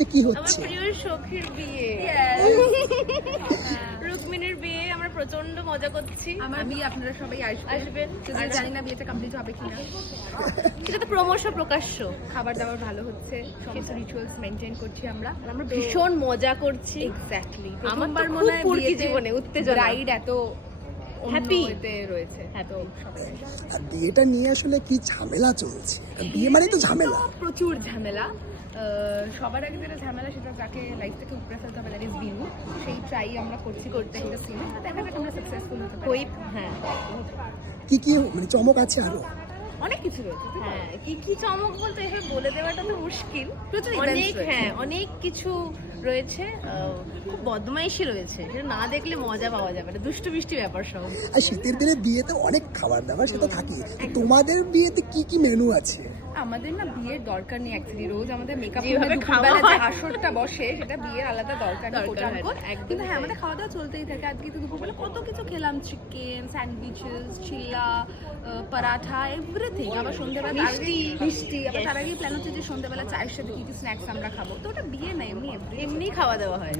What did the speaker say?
হচ্ছে কি আমার হচ্ছে? প্রিয় সখীর বিয়ে। রুক্মিণীর বিয়ে আমরা প্রচণ্ড মজা করছি। আমার বিয়ে আপনারা সবাই আসবেন। আসবেন। জানি না বিয়েটা কমপ্লিট হবে কিনা। সেটা তো প্রকাশ্য। খাবার দাবার ভালো হচ্ছে সমস্ত রিচুয়ালস মেনটেন করছি আমরা। আমরা ভীষণ মজা করছি। এক্স্যাক্টলি আমার মনে হয় বিয়েতে জীবনে, উত্তেজনা। ব্রাইড এত. হ্যাপি রয়েছে। বিয়েটা নিয়ে আসলে কি ঝামেলা চলছে? বিয়ে মানে তো ঝামেলা। প্রচুর ঝামেলা। সবার আগে যেটা ঝামেলা সেটা যাকে লাইফ থেকে উপরে ফেলতে হবে দ্যাট ইজ ভিউ সেই ট্রাই আমরা করছি করতে একটা সিনে দেখা যাক আমরা সাকসেসফুল হতে পারি। হ্যাঁ। কি কি মানে চমক আছে আরও? অনেক কিছু রয়েছে হ্যাঁ কি কি চমক বলতে এভাবে বলে দেওয়াটা তো মুশকিল। প্রচুর অনেক হ্যাঁ অনেক কিছু রয়েছে খুব বদমাইশি রয়েছে সেটা না দেখলে মজা পাওয়া যাবে না দুষ্টু মিষ্টি ব্যাপার সব। আর শীতের দিনে বিয়েতে অনেক খাবার দাবার সেটা থাকে তোমাদের বিয়েতে কি কি মেনু আছে? আমাদের না বিয়ের দরকার নেই অ্যাকচুয়ালি রোজ আমাদের মেকআপ যেভাবে খাওয়া যে আসরটা বসে সেটা বিয়ের আলাদা দরকার নেই কিন্তু হ্যাঁ আমাদের খাওয়া দাওয়া চলতেই থাকে। আজকে তো দুপুরবেলা কত কিছু খেলাম চিকেন স্যান্ডউইচেস চিল্লা পরাঠা এভরিথিং আবার সন্ধ্যেবেলা মিষ্টি। মিষ্টি। আবার. তার আগেই প্ল্যান হচ্ছে যে সন্ধ্যেবেলা চায়ের সাথে কি কি স্ন্যাক্স আমরা খাব। তো ওটা বিয়ে না এমনি এমনি খাওয়া দাওয়া হয়।